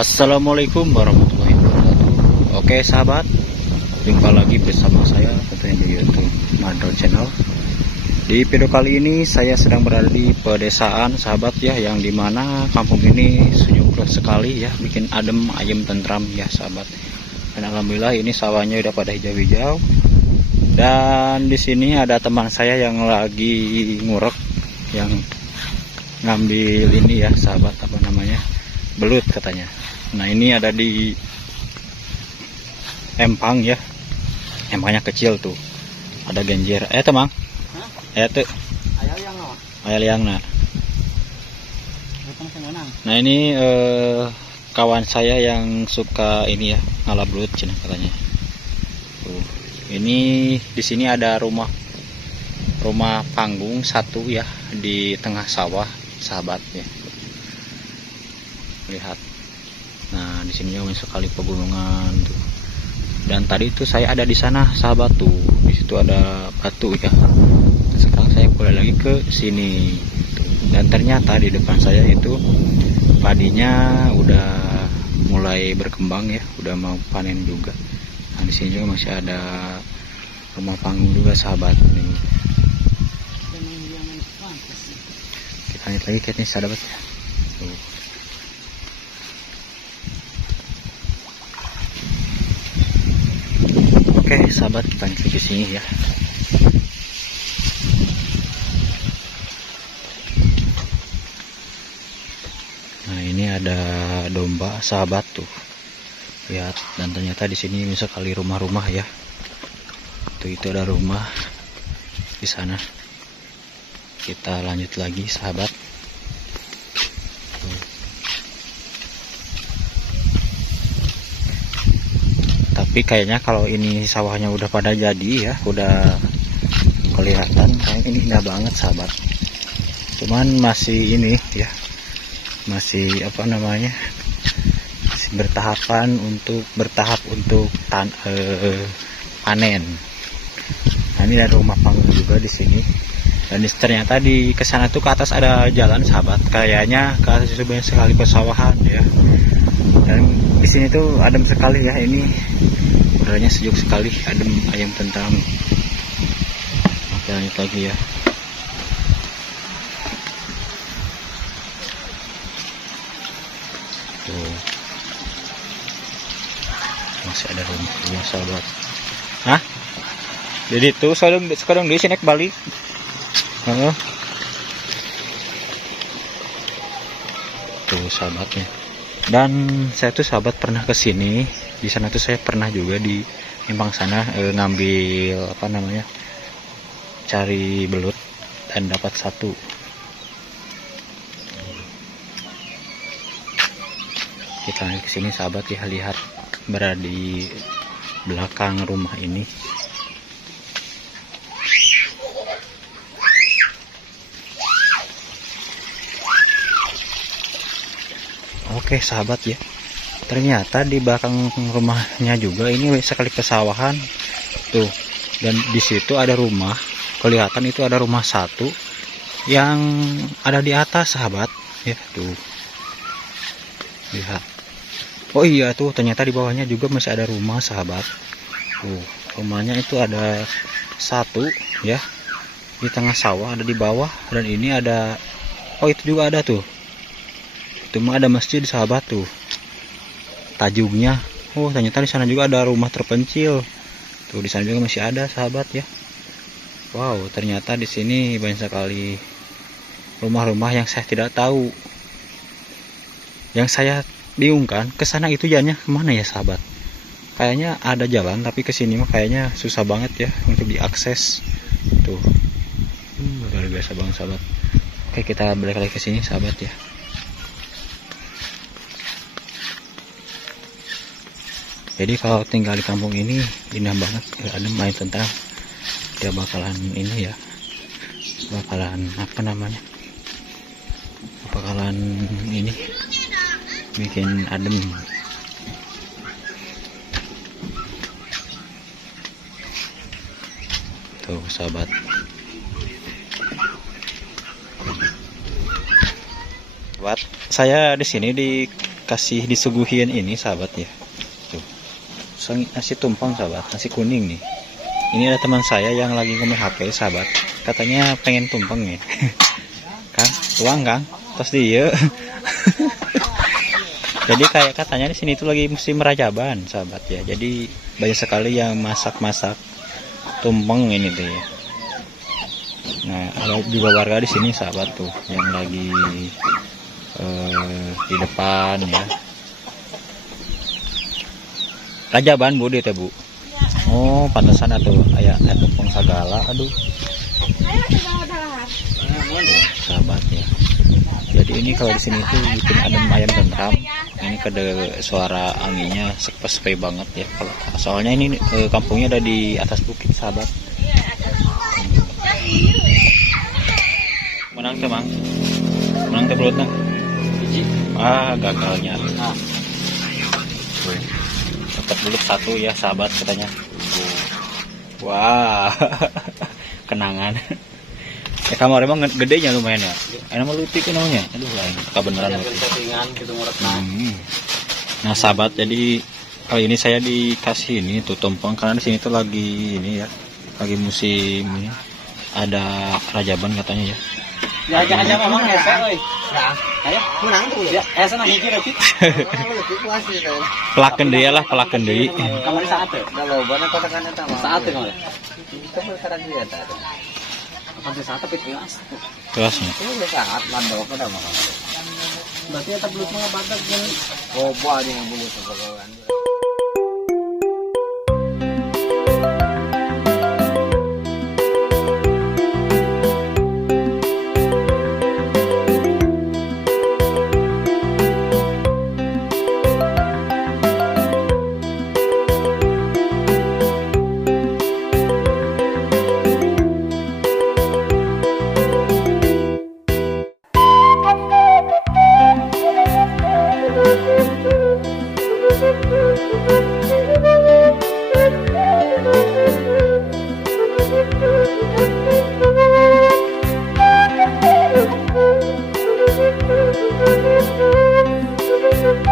Assalamualaikum warahmatullahi wabarakatuh. Oke sahabat, jumpa lagi bersama saya tentunya di YouTube Madro Channel. Di video kali ini saya sedang berada di pedesaan sahabat ya, yang dimana kampung ini sejuk sekali ya, bikin adem, ayem, tentram ya sahabat. Dan alhamdulillah ini sawahnya udah pada hijau-hijau. Dan di sini ada teman saya yang lagi ngurek, yang ngambil ini ya sahabat, apa namanya, belut katanya. Nah ini ada di empang ya, empangnya kecil tuh, ada genjer. Temang tuh ayah yang nah ini kawan saya yang suka ini ya, ngalap belut cina katanya tuh. Ini di sini ada rumah panggung satu ya, di tengah sawah sahabat ya, lihat. Nah di sini jauh sekali pegunungan tuh. Dan tadi itu saya ada di sana sahabat tuh, di situ ada batu ya. Sekarang saya pulang lagi ke sini tuh. Dan ternyata di depan saya itu padinya udah mulai berkembang ya, udah mau panen juga. Nah di sini juga masih ada rumah panggung juga sahabat nih. Kita lihat lagi kayaknya sahabat ya. Tuh. Oke sahabat, kita lanjut ke sini ya. Nah ini ada domba sahabat tuh, lihat. Dan ternyata di sini bisa kali rumah-rumah ya. Tuh itu ada rumah di sana. Kita lanjut lagi sahabat. Tuh. Tapi kayaknya kalau ini sawahnya udah pada jadi ya, udah kelihatan kayak ini indah banget sahabat. Cuman masih ini ya, masih apa namanya, masih bertahap untuk panen. Nah ini ada rumah panggung juga di sini. Dan ternyata di kesana tuh ke atas ada jalan sahabat, kayaknya ke atas itu banyak sekali pesawahan ya. Dan di sini tuh adem sekali ya, ini udaranya sejuk sekali, adem, ayam, tentram. Oke lanjut lagi ya. Tuh masih ada rumah ya sahabat. Hah? Jadi tuh sekarang di sini balik. Tuh sahabatnya. Dan saya tuh sahabat pernah ke sini. Di sana tuh saya pernah juga di empang sana ngambil apa namanya, cari belut dan dapat satu. Kita ke sini sahabat ya, lihat berada di belakang rumah ini. Oke sahabat ya, ternyata di belakang rumahnya juga ini sekali pesawahan tuh. Dan di situ ada rumah, kelihatan itu ada rumah satu yang ada di atas sahabat ya tuh, lihat. Oh iya tuh, ternyata di bawahnya juga masih ada rumah sahabat tuh. Rumahnya itu ada satu ya, di tengah sawah, ada di bawah. Dan ini ada, oh itu juga ada tuh, itu mah ada masjid sahabat tuh, tajungnya. Oh ternyata di sana juga ada rumah terpencil tuh, di sana juga masih ada sahabat ya. Wow, ternyata di sini banyak sekali rumah-rumah yang saya tidak tahu. Yang saya bingungkan, ke sana itu jalannya kemana ya sahabat? Kayaknya ada jalan, tapi ke sini mah kayaknya susah banget ya untuk diakses tuh. Luar biasa banget sahabat. Oke kita balik lagi ke sini sahabat ya. Jadi kalau tinggal di kampung ini indah banget, adem, main tentram. Dia bakalan ini ya, bakalan apa namanya, bakalan ini bikin adem. Tuh sahabat. Saya di sini di dikasih disuguhin ini sahabat ya. Tuh. Nasi tumpeng sahabat, nasi kuning nih. Ini ada teman saya yang lagi ngomong HP sahabat. Katanya pengen tumpeng nih. Kang, uang Kang, tos dia. Jadi kayak katanya di sini tuh lagi musim Rajaban sahabat ya. Jadi banyak sekali yang masak-masak tumpeng ini tuh ya. Nah, ada juga warga di sini sahabat tuh yang lagi di depan ya. Rajaban Bu dia Bu. Oh, pantesan atuh aya tumpeng segala. Aduh. Sahabat ya. Jadi ini kalau di sini tuh bikin adem ayam tentram. Ini kada suara anginnya sepe banget ya. Kalau soalnya ini kampungnya ada di atas bukit sahabat. Menang tuh Mang. Menang tuh belutna. Gagalnya. Dapat belut satu ya sahabat katanya. Wah. Kenangan. Kamar emang gedenya lumayan ya. Enak melutik namanya. Aduh lain. Kebenaran gitu. Nah sahabat, jadi kali ini saya dikasih ini tuh tumpeng karena di sini tuh lagi ini ya. Lagi musim ini. Ada Rajaban katanya ya. Ya aja mamang ya, oi. Ya. Ayo menang tuh ya. Sana hiji lagi. Pelaken deui lah, pelaken deui. Kamari saat teh. Da lobana kotakan eta mah. Saat teh kamari. Itu perkara dia teh. Sampai saat tapi kelas. Kelasnya. Itu saat landau pada mah. Berarti eta belut mah badak jeung Oh, buah di bulu sebagai Thank you.